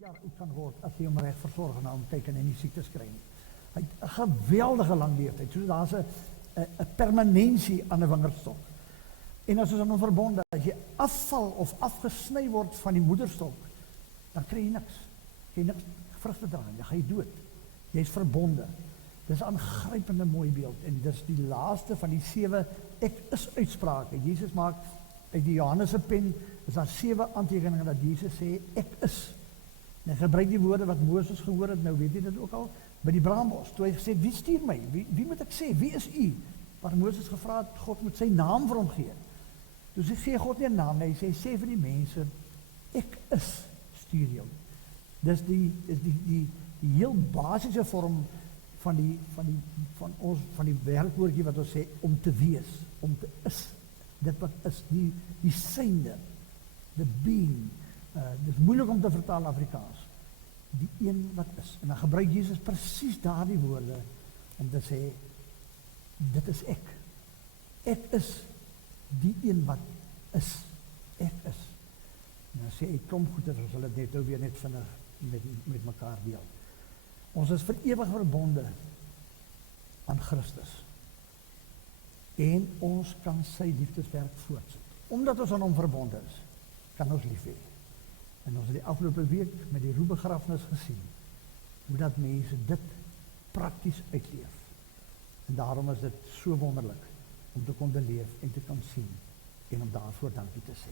jaar oud kan word as jy hom reg versorg en na hom kyk en hy nie siektes kry nie. Hy het 'n geweldige lang leeftyd. So daar's 'n permanensie aan 'n wingerdstok. En as ons aan hom verbonde, as jy afval of afgesny word van die moederstok, dan kry jy niks. Jy niks vrugte dra nie, dan gaan jy dood. Jy is verbonde. Dis 'n aangrypende mooi beeld en dis die laaste van die 7 ek is uitsprake. Jesus maak uit die Johannes se pen is daar 7 aantekeninge dat Jesus sê ek is. En hy gebruik die woorde wat Moses gehoor het, nou weet jy dit ook al, by die braambos, toe hy gesê, wie stuur my? Wie moet ek sê? Wie is u? Maar Moses gevra het, God moet sy naam vir hom gee. Dus hy sê God nie 'n naam nie, hy sê vir die mense, ek is, stuur jou. Dis die heel basiese vorm van die werkwoordjie wat ons sê, om te wees, om te is. Dit wat is, die synde, the being, dit is moeilik om te vertaal in Afrikaans, die een wat is. En dan gebruik Jesus presies daardie woorde, om te sê, dit is ek. Ek is die een wat is. Ek is. En dan sê hy, kom goed, dat ons hulle net nou weer net vinnig met mekaar deel. Ons is vir ewig verbonde aan Christus. En ons kan sy liefdeswerk voortsit. Omdat ons aan hom verbonde is, kan ons lief hê. En ons het die afgelope week met die roebegrafnis gesien, hoe dat mense dit prakties uitleef. En daarom is dit so wonderlik, om te kon beleef en te kan sien, en om daarvoor dankie te sê.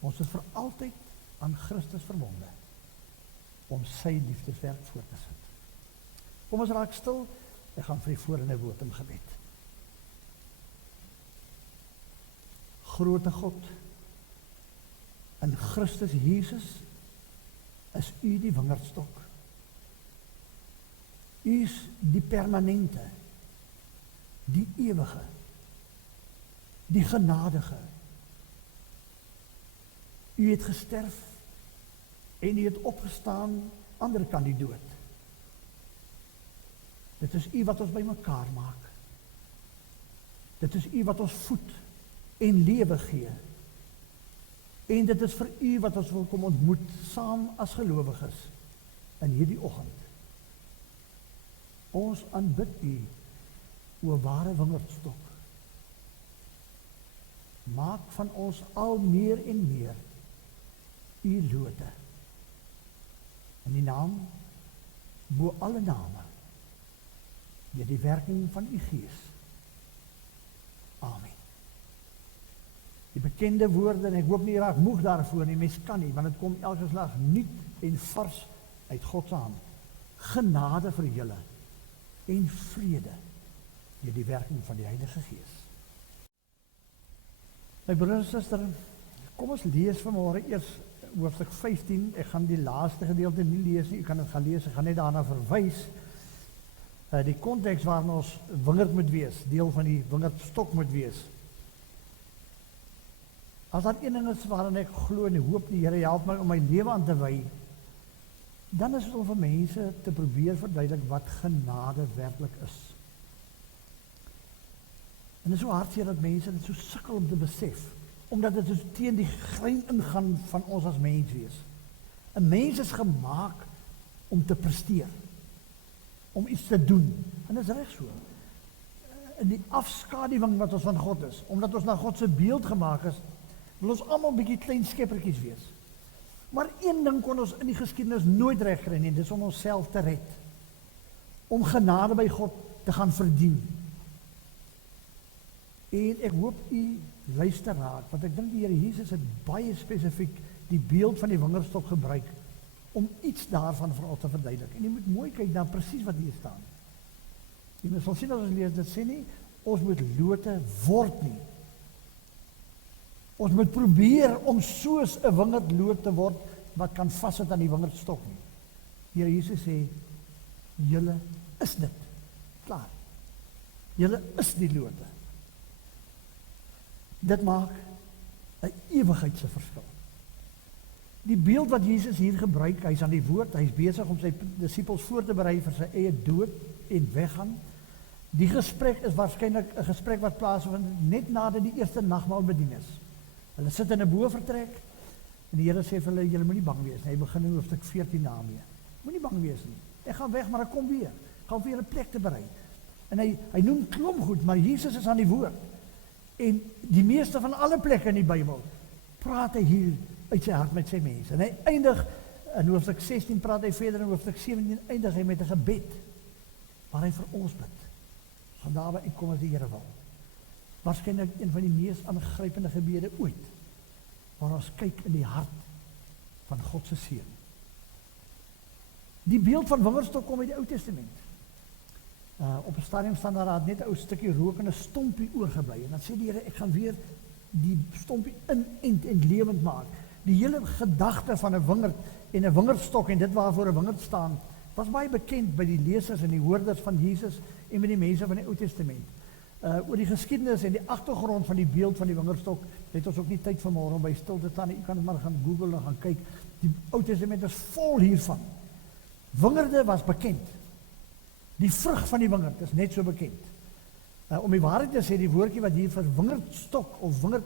Ons is vir altyd aan Christus verbonde, om sy liefdeswerk voort te sit. Kom ons raak stil, ek gaan vir die volgende woord in gebed. Grote God, in Christus Jesus is u die wingerdstok. U is die permanente, die ewige, die genadige. U het gesterf en u het opgestaan, ander kan die dood. Dit is u wat ons by mekaar maak. Dit is u wat ons voed en lewe gee. En dit is vir u wat ons wil kom ontmoet, saam as gelowiges, in hierdie oggend. Ons aanbid u, o ware wingerdstok. Maak van ons al meer en meer u lote. In die naam, bo alle name, deur die werking van u Gees. Amen. Die bekende woorde, en ek hoop nie raak moeg daarvoor nie, mens kan nie, want het kom elke slag nuut en vars uit God se hand. Genade vir julle en vrede deur die werking van die Heilige Gees. My broers en susters, kom ons lees vanmôre eers hoofstuk 15. Ek gaan die laaste gedeelte nie lees nie, u kan dit gaan lees, ek gaan net daarna verwys. Die konteks waarin ons wingerd moet wees, deel van die wingerdstok moet wees. As daar een ding is waarin ek glo en hoop die Here help my om my lewe aan te wy, dan is dit om vir mense te probeer verduidelik wat genade werklik is. En dit is so hartseer dat mense dit so sukkel om te besef, omdat dit so teen die grein ingaan van ons as mens wees. 'n Mens is gemaak om te presteer, om iets te doen, en dit is reg so. In die afskaduwing wat ons van God is, omdat ons na God se beeld gemaak is, wil ons almal bietjie klein skeppertjies wees. Maar een ding kon ons in die geskiedenis nooit regkry nie, dis om onsself te red. Om genade by God te gaan verdien. En ek hoop u luister raak, want ek dink die Here Jesus het baie spesifiek die beeld van die wingerdstok gebruik om iets daarvan vir ons te verduidelik. En jy moet mooi kyk na presies wat hier staan. Jy sal sien as ons lees, dit sê nie, ons moet lote word nie. Ons moet probeer om soos 'n wingerdloot te word wat kan vassit aan die wingerdstok nie. Die Here Jesus sê, julle is dit. Klaar. Julle is die lote. Dit maak 'n ewigheidse verskil. Die beeld wat Jesus hier gebruik, hy is aan die woord, hy is besig om sy disippels voor te berei vir sy eie dood en weggaan. Die gesprek is waarskynlik 'n gesprek wat plaasvind net nadat die eerste nagmaal bedien is. Hulle sit in 'n bovertrek En die Here sê vir hulle, julle moenie bang wees nie. Hy begin in hoofstuk 14 daarmee. Moenie bang wees nie. Ek gaan weg, maar ek kom weer. Ek gaan vir julle plek te berei. En hy noem klomp goed, maar Jesus is aan die woord. En die meeste van alle plekke in die Bybel praat hy hier uit sy hart met sy mense. En hy eindig in hoofstuk 16, praat hy verder, in hoofstuk 17 eindig hy met 'n gebed waar hy vir ons bid. Van daar waar uitkom as die Here wil. Waarskynlik een van die mees aangrypende gebede ooit, waar ons kyk in die hart van God se seun. Die beeld van wingerdstok kom uit die Ou Testament. Op 'n stadium staan daar net 'n ou stukkie rook en 'n stompie oorgebly. En dan sê die Here, ek gaan weer die stompie inent en lewend maak. Die hele gedagte van 'n wingerd en 'n wingerdstok en dit waarvoor 'n wingerd staan, was baie bekend by die lesers en die hoorders van Jesus en by die mense van die Ou Testament. Oor die geskiedenis en die agtergrond van die beeld van die wingerdstok, het ons ook nie tyd vanmôre om by stil te staan. U kan dit maar gaan Google en gaan kyk. Die Ou Testament is vol hiervan. Wingerde was bekend. Die vrug van die wingerd is net so bekend. Om die waarheid te sê, die woordjie wat hier vir wingerdstok of wingerd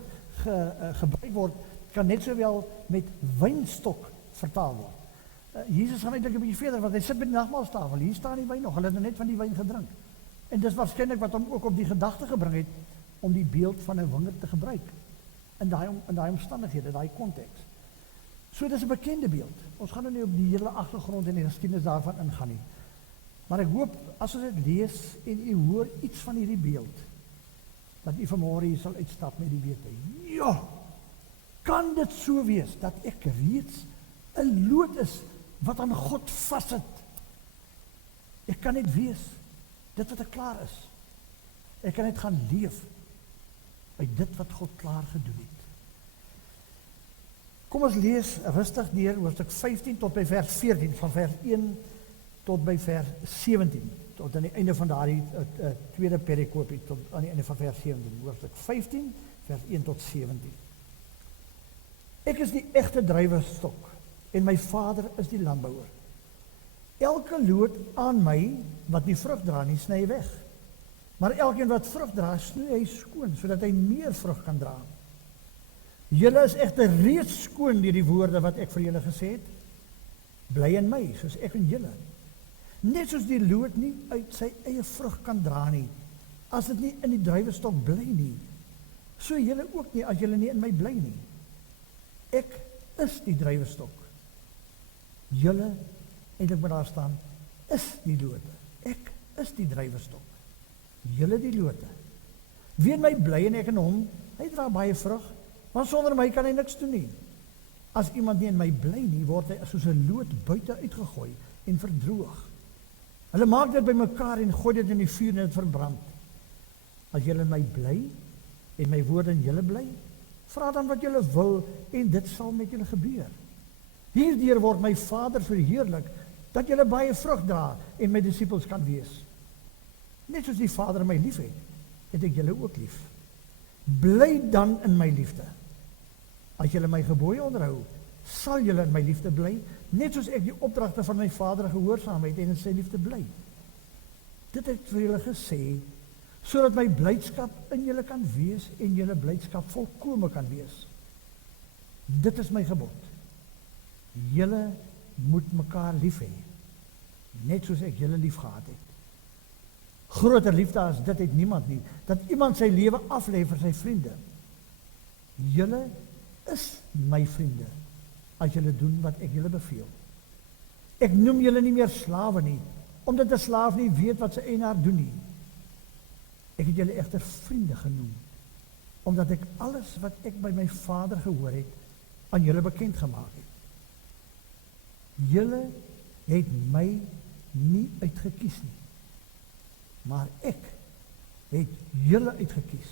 gebruik word, kan net sowel met wynstok vertaal word. Jesus gaan eintlik 'n bietjie verder, want hy sit by die nagmaaltafel. Hier staan die wyn nog, hulle het net van die wyn gedrink. En dis waarskynlik wat hom ook op die gedagte gebring het om die beeld van 'n wingerd te gebruik in daai omstandighede, daai konteks. So dis 'n bekende beeld. Ons gaan nou nie op die hele agtergrond en die geskiedenis daarvan ingaan nie. Maar ek hoop as ons dit lees en u hoor iets van hierdie beeld, dat u vanmôre hier sal uitstap met die wete. Ja, kan dit so wees dat ek reeds 'n loot is wat aan God vassit? Ek kan net wees dit wat ek klaar is. Ek kan net gaan leef uit dit wat God klaar gedoen het. Kom ons lees rustig deur hoofstuk 15 tot by vers 14, van vers 1 tot by vers 17, tot aan die einde van daardie tweede perikoopie, tot aan die einde van vers 17, hoofstuk 15, vers 1 tot 17. Ek is die egte drywerstok, en my Vader is die landbouer. Elke loot aan my, wat nie vrug dra nie, sny hy weg. Maar elkeen wat vrug dra, snoei hy skoon, sodat hy meer vrug kan dra. Julle is egter reeds skoon deur die woorde wat ek vir julle gesê het. Bly in my, soos ek in julle. Net soos die loot nie uit sy eie vrug kan dra nie, as dit nie in die druiwestok bly nie, so julle ook nie, as julle nie in my bly nie. Ek is die druiwestok. Julle, eintlik moet daar staan, is die lote. Ek is die druiwestok. Julle die lote. Wie in my bly en ek in hom, hy dra baie vrug, want sonder my kan hy niks doen nie. As iemand nie in my bly nie, word hy soos 'n loot buite uitgegooi en verdroog. Hulle maak dit bymekaar en gooi dit in die vuur en dit verbrand. As julle in my bly en my woorde in julle bly, vra dan wat julle wil en dit sal met julle gebeur. Hierdeur word my Vader verheerlik, dat julle baie vrug dra en my disippels kan wees. Net soos die Vader my lief het ek julle ook lief. Bly dan in my liefde. As julle my gebooie onderhou, sal julle in my liefde bly, net soos ek die opdragte van my Vader gehoorsaam het en in sy liefde bly. Dit het ek vir julle gesê, sodat my blydskap in julle kan wees en julle blydskap volkome kan wees. Dit is my gebod. Julle moet mekaar lief hê, net soos ek julle lief gehad het. Groter liefde as dit het niemand nie, dat iemand sy lewe aflê vir sy vriende. Julle is my vriende, as julle doen wat ek julle beveel. Ek noem julle nie meer slawe nie, omdat 'n slaaf nie weet wat sy eienaar doen nie. Ek het julle egter vriende genoem, omdat ek alles wat ek by my Vader gehoor het, aan julle bekend gemaak het. Julle het my nie uitgekies nie, maar ek het julle uitgekies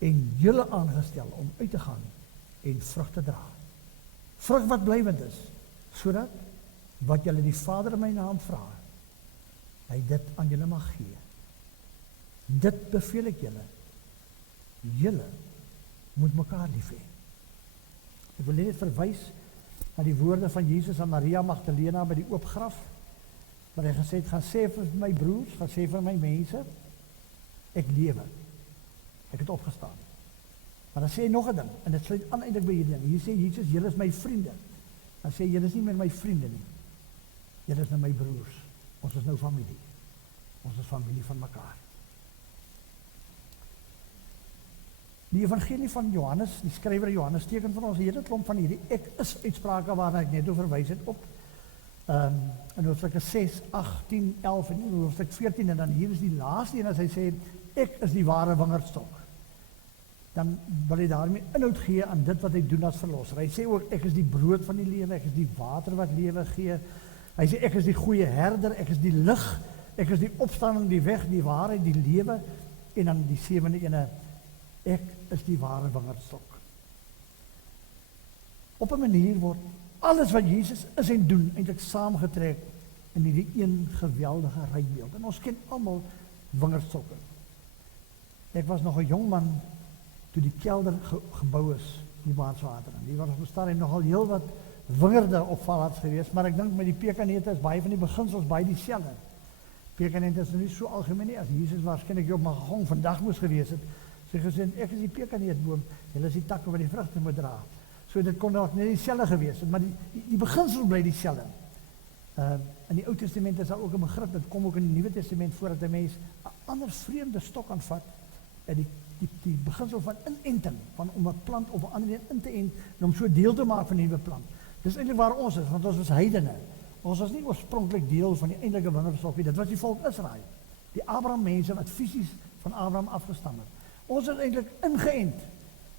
en julle aangestel om uit te gaan en vrug te dra. Vrug wat blywend is, sodat wat julle die Vader in my naam vra, hy dit aan julle mag gee. Dit beveel ek julle. Julle moet mekaar lief hê. Ek wil net verwys na die woorde van Jesus aan Maria Magdalena by die oop graf, waar hy gesê het, gaan sê vir my broers, gaan sê vir my mense, ek lewe. Ek het opgestaan. Maar dan sê hy nog 'n ding, en dit sluit aan eintlik by hierdie ding. Hier sê Jesus, julle is my vriende. Dan sê hy, julle is nie meer my vriende nie. Julle is nou my broers. Ons is nou familie. Ons is familie van mekaar. Die evangelie van Johannes, die skrywer Johannes, teken vir ons 'n hele klomp van hierdie ek is uitsprake waarna ek net verwys het op in hoofstukke 6, 8, 10, 11 en in hoofstuk 14, en dan hier is die laaste een as hy sê, ek is die ware wingerdstok. Dan wil hy daarmee inhoud gee aan dit wat hy doen as verlosser. Hy sê ook, ek is die brood van die lewe, ek is die water wat lewe gee. Hy sê, ek is die goeie herder, ek is die lig, ek is die opstanding, die weg, die waarheid, die lewe, en dan die 7de ene, ek is die ware wingerdstok. Op 'n manier word alles wat Jesus is en doen eintlik saamgetrek in hierdie een geweldige rybeeld. En ons ken almal wingerdstokke. Ek was nog 'n jong man toe die kelder gebou is, die Baanswater. En die was op 'n stadium nogal heel wat wingerde opvallends geweest, maar ek dink met die pekanneute is baie van die beginsels baie dieselfde. Pekanneute is nie so algemeen nie, as Jesus waarskynlik op Magong vandag moes gewees het, sy gesê, ek is die pekaneetboom, julle is die takke wat die vrugte moet dra. So dit kon nog net dieselfde gewees het, maar die beginsel bly dieselfde. In die Ou Testament is daar ook 'n begrip, dit kom ook in die Nuwe Testament voor, dat 'n mens 'n ander vreemde stok aanvat, en die beginsel van inenting, van om 'n plant of 'n ander een in te ent, en om so deel te maak van 'n nuwe plant. Dis eintlik waar ons is, want ons is heidene. Ons was nie oorspronklik deel van die eintlike wingerdstok nie, dit was die volk Israel. Die Abraham mense wat fisies van Abraham afgestam het. Ons is eintlik ingeënt,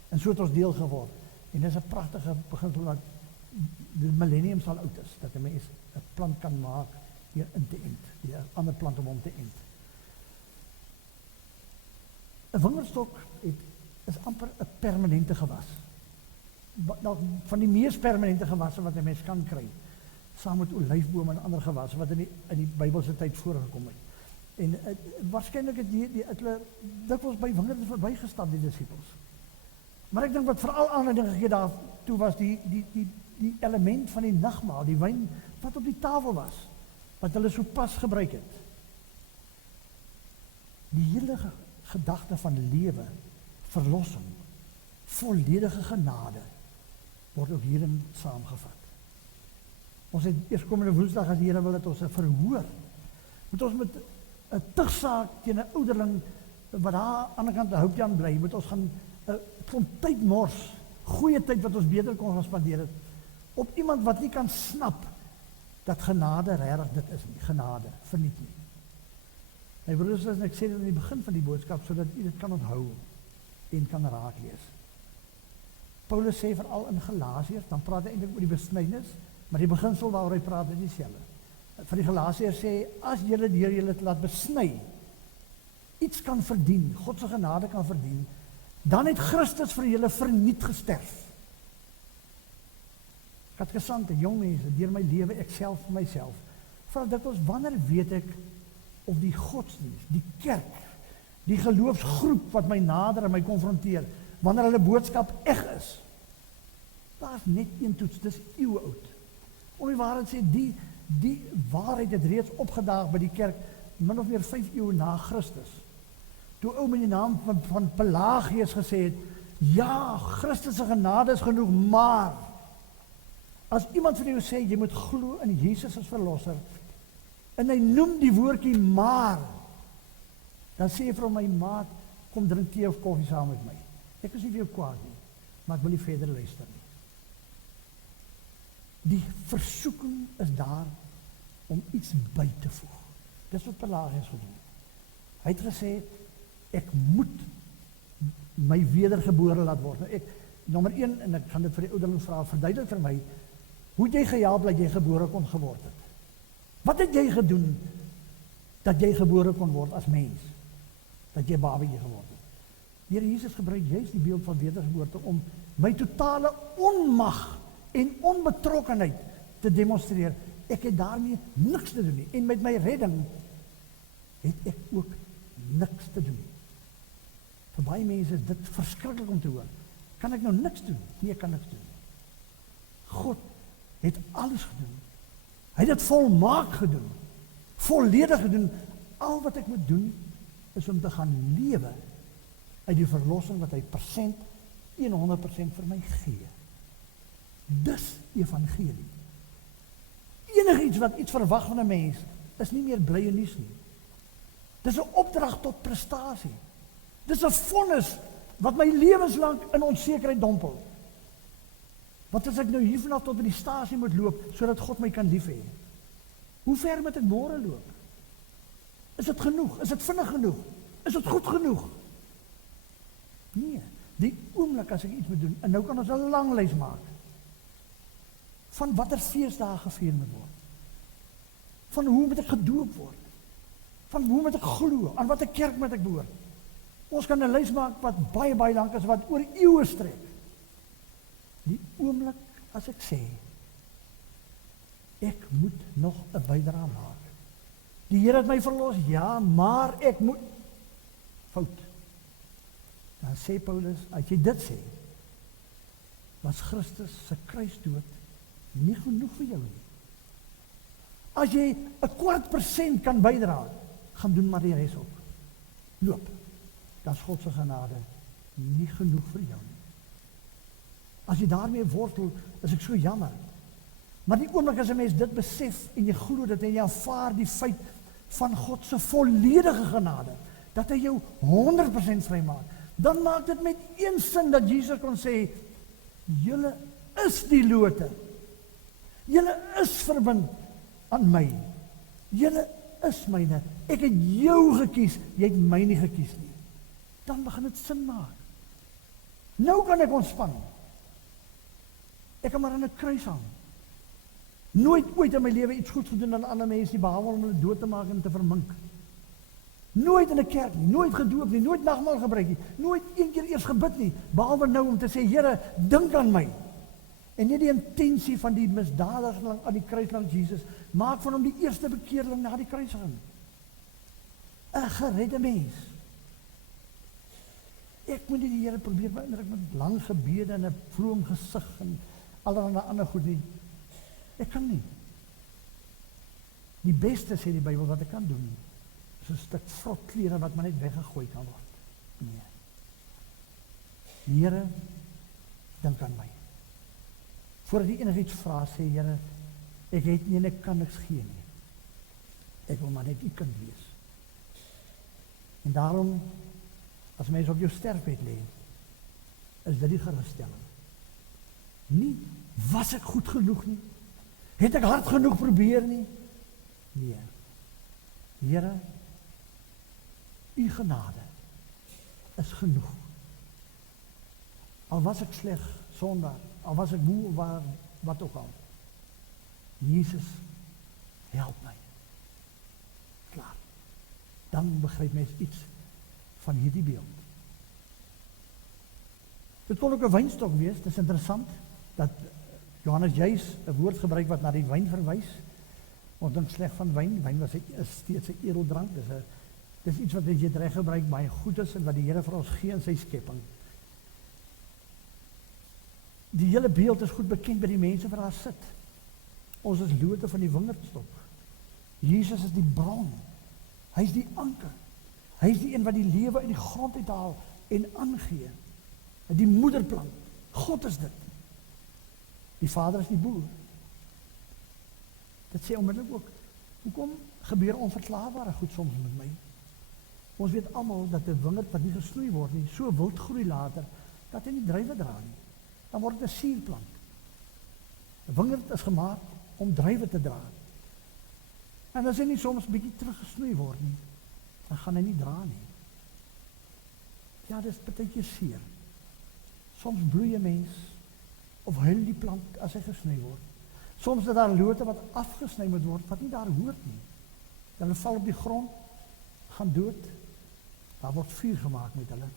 en so het ons deel geword. En dis 'n pragtige beginsel wat die millennium sal oud is, dat 'n mens 'n plant kan maak hier in te ent, die 'n ander plant om hom te ent. 'n wingerdstok is amper 'n permanente gewas. Van die mees permanente gewasse wat 'n mens kan kry, saam met olyfbome en ander gewasse wat in die Bybelse tyd voorgekom het. En waarskynlik het hulle dikwels by wingerde verbygestap, die disippels. Maar ek dink wat veral aanleiding gegee daartoe was die element van die nagmaal, die wyn wat op die tafel was, wat hulle so pas gebruik het. Die hele gedagte van lewe, verlossing, volledige genade word ook hierin saamgevat. Ons het eerskomende Woensdag, as die Here wil, het ons 'n verhoor. Moet ons met 'n tugsaak teen 'n ouderling wat daar aan die ander kant Houtjan bly, moet ons gaan 'n klomp tyd mors, goeie tyd wat ons beter kon gaan spandeer het, op iemand wat nie kan snap dat genade regtig dit is nie, genade, verniet nie. My broers en ek sê dit aan die begin van die boodskap, sodat u dit kan onthou en kan raak lees. Paulus sê veral in Galasiërs, dan praat hy eintlik oor die besnydenis, maar die beginsel waaroor hy praat is dieselfde. Van die Galasiërs sê, as julle deur julle te laat besny, iets kan verdien, God se genade kan verdien, dan het Christus vir julle verniet gesterf. Katkesante, jong mense, deur my lewe, ek self vir myself, vra dikwels, wanneer weet ek of die godsdienst, die kerk, die geloofsgroep wat my nader en my konfronteer, wanneer hulle boodskap eg is? Daar is net een toets, dis eeuwe oud. Om die waarheid sê, die waarheid het reeds opgedaag by die kerk, min of meer 5 eeuw na Christus. Toe ou met die naam van Pelagius gesê het, ja, Christus se genade is genoeg, maar as iemand vir jou sê, jy moet glo in Jesus as verlosser, en hy noem die woordjie maar, dan sê hy vir my maat, kom drink thee of koffie saam met my. Ek is nie vir jou kwaad nie, maar ek wil nie verder luister nie. Die versoeking is daar om iets by te voeg. Dis wat Pelagius gedoen het. Hy het gesê, ek moet my wedergebore laat word. Nou nommer 1, en ek gaan dit vir die ouderling vra, verduidelik vir my, hoe het jy gehelp dat jy gebore kon geword het? Wat het jy gedoen dat jy gebore kon word as mens? Dat jy babatjie geword het? Die Here Jesus gebruik juist die beeld van wedergeboorte om my totale onmag en onbetrokkenheid te demonstreer. Ek het daarmee niks te doen nie. En met my redding het ek ook niks te doen. Vir baie mense is dit verskriklik om te hoor. Kan ek nou niks doen? Nee, ek kan niks doen. God het alles gedoen. Hy het dit volmaak gedoen. Volledig gedoen. Al wat ek moet doen is om te gaan lewe uit die verlossing wat hy persent 100% vir my gee. Dis evangelie. Enigiets wat iets verwag van 'n mens, is nie meer blye nuus nie. Dis 'n opdrag tot prestasie. Dis 'n vonnis wat my lewenslang in onsekerheid dompel. Wat as ek nou hier vanaf tot by die stasie moet loop, sodat God my kan lief hê? Hoe ver moet ek môre loop? Is dit genoeg? Is dit vinnig genoeg? Is dit goed genoeg? Nee, die oomblik as ek iets moet doen, en nou kan ons 'n lang lys maak, van watter feesdae gevier moet word, van hoe moet ek gedoop word, van hoe moet ek glo, aan watter kerk moet ek behoort. Ons kan 'n lys maak wat baie, baie lank is, wat oor eeue strek. Die oomblik as ek sê, ek moet nog 'n bydrae maak. Die Here het my verlos, ja, maar ek moet, fout. Dan sê Paulus, as jy dit sê, was Christus se kruisdood nie genoeg vir jou nie. As jy 'n kwart% kan bydra, gaan doen maar die res op. Loop. Dan is God se genade nie genoeg vir jou nie. As jy daarmee wortel, is ek so jammer. Maar die oomblik as 'n mens dit besef en jy glo dit en jy aanvaar die feit van God se volledige genade, dat hy jou 100% vrymaak, dan maak dit met een sin dat Jesus kon sê, julle is die lote. Julle is verbind aan my. Julle is myne. Ek het jou gekies, jy het my nie gekies nie. Dan begin dit sin maak. Nou kan ek ontspan. Ek kan maar aan 'n kruis hang. Nooit ooit in my lewe iets goed gedoen aan ander mense nie, behalwe om hulle dood te maak en te vermink. Nooit in 'n kerk nie, nooit gedoop nie, nooit nagmaal gebruik nie, nooit een keer eers gebid nie, behalwe nou om te sê, Here, dink aan my. En nie die intensie van die misdadiger lang aan die kruis langs Jesus, maak van hom die eerste bekeerling na die kruisiging. 'n geredde mens. Ek moet nie die Here probeer beïndruk met lang gebede en 'n vroom gesig en allerlei ander goed nie. Ek kan nie. Die beste, sê die Bybel, wat ek kan doen, is 'n stuk vrotklere wat maar net weggegooi kan word. Nee. Here, dink aan my. Voordat jy enigiets vra, sê Here, ek het nie en ek kan niks gee nie. Ek wil maar net u kind wees. En daarom, as mense op jou sterfbed lê, is dit die geruststelling. Nie, was ek goed genoeg nie? Het ek hard genoeg probeer nie? Nee. Here, u genade is genoeg. Al was ek sleg, sondaar, al was ek moe, wat ook al. Jesus, help my. Klaar. Dan begryp mens iets van hierdie beeld. Dit kon ook 'n wynstok wees. Dit is interessant dat Johannes juis 'n woord gebruik wat na die wyn verwys. Ons dink sleg van wyn. Wyn is steeds 'n edeldrank. Dis iets wat jy reg gebruik baie goed is en wat die Here vir ons gee in sy skepping. Die hele beeld is goed bekend by die mense wat daar sit. Ons is lote van die wingerdstok. Jesus is die bron. Hy is die anker. Hy is die een wat die lewe uit die grond uithaal en aangee. Die moederplant. God is dit. Die Vader is die boer. Dit sê onmiddellik ook, hoekom gebeur onverklaarbare goed soms met my? Ons weet almal dat 'n wingerd wat nie gesnoei word nie, so wild groei later, dat hy nie druiwe dra nie. Dan word dit 'n suurplant. 'n Wingerd is gemaak om druiwe te dra. En as hy nie soms bietjie teruggesnoei word nie, dan gaan hy nie dra nie. Ja, dis partykeer seer. Soms bloei 'n mens of huil die plant as hy gesny word. Soms is daar lote wat afgesny moet word, wat nie daar hoort nie. Hulle val op die grond, gaan dood, daar word vuur gemaak met hulle.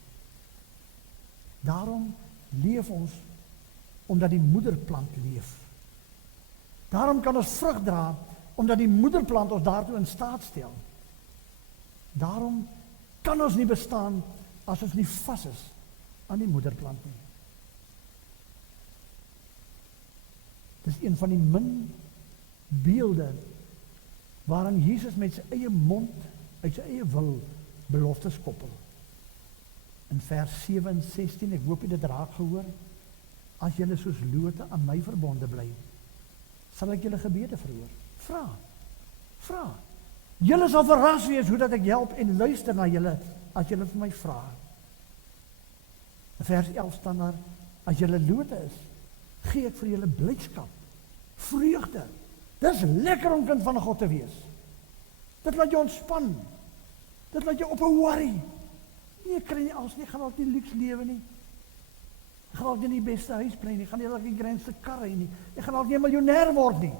Daarom leef ons, omdat die moederplant leef. Daarom kan ons vrug dra, omdat die moederplant ons daartoe in staat stel. Daarom kan ons nie bestaan, as ons nie vas is aan die moederplant nie. Dit is een van die min beelde waaraan Jesus met sy eie mond, uit sy eie wil, beloftes koppel. in vers 7 en 16, ek hoop jy dit raak gehoor, as julle soos lote aan my verbonde bly, sal ek julle gebede verhoor. Vra. Julle sal verras wees hoe dat ek help en luister na julle, as julle vir my vra. In vers 11 staan daar, as julle lote is, gee ek vir julle blydskap, vreugde. Dis lekker om kind van God te wees. Dit laat jou ontspan. Dit laat jou op 'n worry. Nee, ek kry nie alles nie, ek gaan ook nie luks lewe nie. Ek gaan ook nie in die beste huis bly nie, ek gaan nie die grootste kar hê nie, ek gaan ook nie 'n miljonair word nie.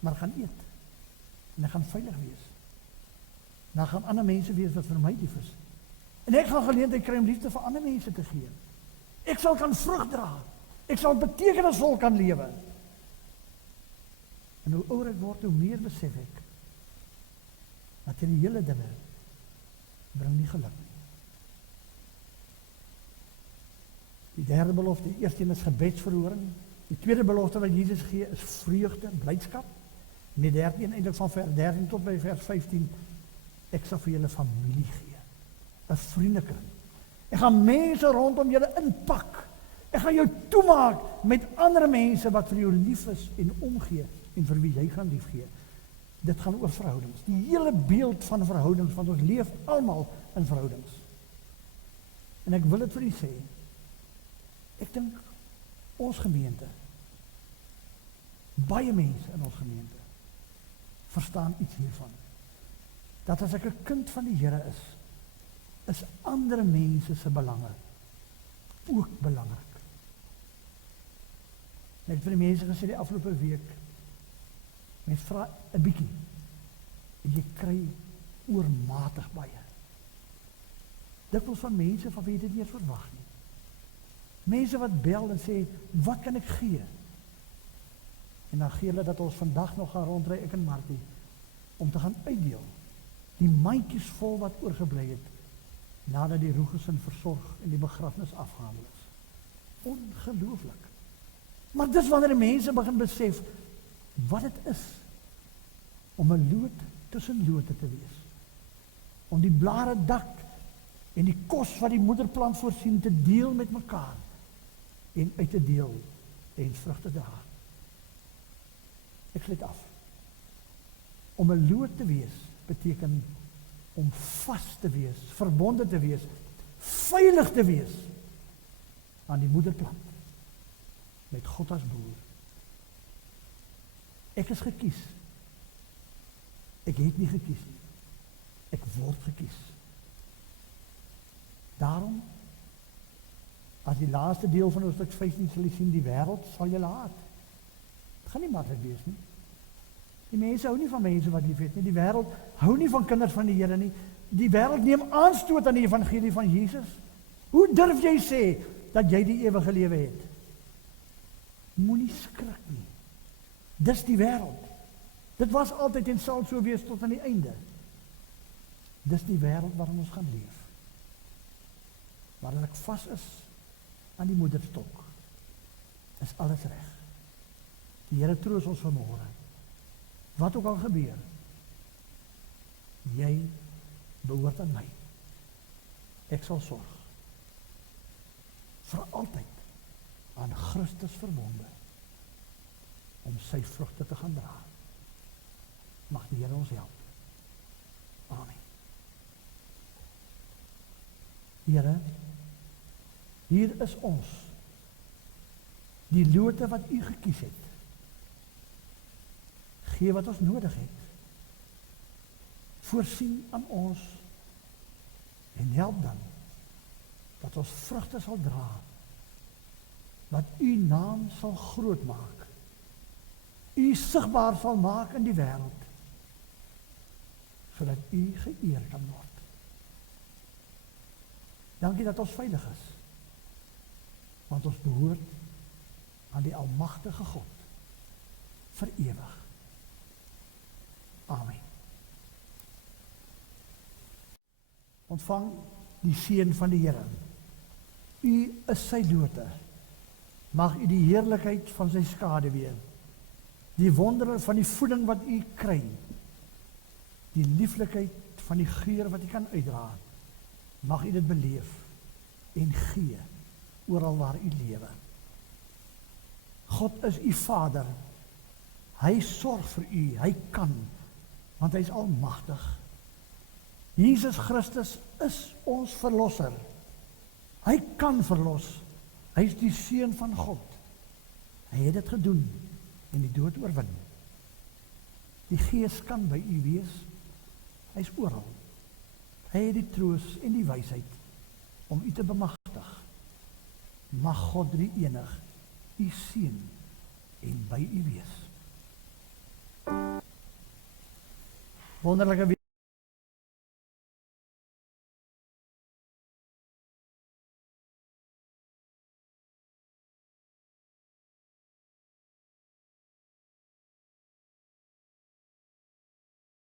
Maar ek gaan eet. En ek gaan veilig wees. Dan gaan ander mense wees wat vir my lief is. En ek gaan geleentheid kry om liefde vir ander mense te gee. Ek sal kan vrug dra. Ek sal betekenisvol kan lewe. En hoe ouer ek word, hoe meer besef ek dat hierdie hele dinge bring nie geluk nie. Die derde belofte, die eerste een is gebedsverhoring. Die tweede belofte wat Jesus gee is vreugde, blydskap. En die derde een eintlik van vers 13 tot by vers 15, ek sal vir julle familie gee. 'n Vriendekring. Ek gaan mense rondom julle inpak. Ek gaan jou toemaak met ander mense wat vir jou lief is en omgee en vir wie jy gaan lief gee. Dit gaan oor verhoudings. Die hele beeld van verhoudings, want ons leef almal in verhoudings. En ek wil dit vir u sê, ek dink ons gemeente, baie mense in ons gemeente, verstaan iets hiervan. Dat as ek 'n kind van die Here is ander mense se belange ook belangrik. Ek het vir die mense gesê die afgelope week, mens vra 'n bietjie, en jy kry oormatig baie. Dikwels van mense van wie jy dit nie verwag nie. Mense wat bel en sê, wat kan ek gee? En dan gee hulle dat ons vandag nog gaan rondry, ek en Martie, om te gaan uitdeel. Die mandjies vol wat oorgebly het, nadat die roegesin versorg en die begrafnis afgehandel is. Ongelooflik. Maar dis wanneer die mense begin besef, wat het is, om 'n loot tussen lote te wees. Om die blare dak en die kos wat die moederplant voorsien te deel met mekaar en uit te deel en vrug te dra. Ek sluit af. Om 'n loot te wees beteken om vas te wees, verbonde te wees, veilig te wees aan die moederplant met God as broer. Ek is gekies. Ek het nie gekies nie. Ek word gekies. Daarom, as die laaste deel van hoofstuk 15 sal jy sien, die wêreld sal julle haat. Het gaan nie maklik wees nie. Die mense hou nie van mense wat lief het nie. Die wêreld hou nie van kinders van die Here nie. Die wêreld neem aanstoot aan die evangelie van Jesus. Hoe durf jy sê dat jy die ewige lewe het? Moenie skrik nie. Dis die wêreld. Dit was altyd en sal so wees tot aan die einde. Dis die wêreld waarin ons gaan leef. Wanneer ek vas is aan die moederstok, is alles reg. Die Here troos ons vanmôre. Wat ook al gebeur, jy behoort aan my. Ek sal sorg. Vir altyd aan Christus verbonde om sy vrugte te gaan dra. Mag die Here ons help. Amen. Here, hier is ons, die lote wat u gekies het. Gee wat ons nodig het. Voorsien aan ons en help dan dat ons vrugte sal dra, wat u naam sal groot maak, u sigbaar sal maak in die wêreld, sodat u geëer kan word. Dankie dat ons veilig is, want ons behoort aan die almagtige God vir ewig. Amen. Ontvang die seën van die Here. U is sy lote. Mag u die heerlikheid van sy skaduwee, die wondere van die voeding wat u kry, die lieflikheid van die geur wat u kan uitdra, mag u dit beleef en gee oral waar u lewe. God is u Vader. Hy sorg vir u, hy kan, want hy is almagtig. Jesus Christus is ons verlosser. Hy kan verlos. Hy is die Seun van God. Hy het dit gedoen en die dood oorwin. Die Gees kan by u wees. Hy is oral. Hy het die troos en die wysheid om u te bemagtig. Mag God drie enig u seën en by u wees. Wonderlike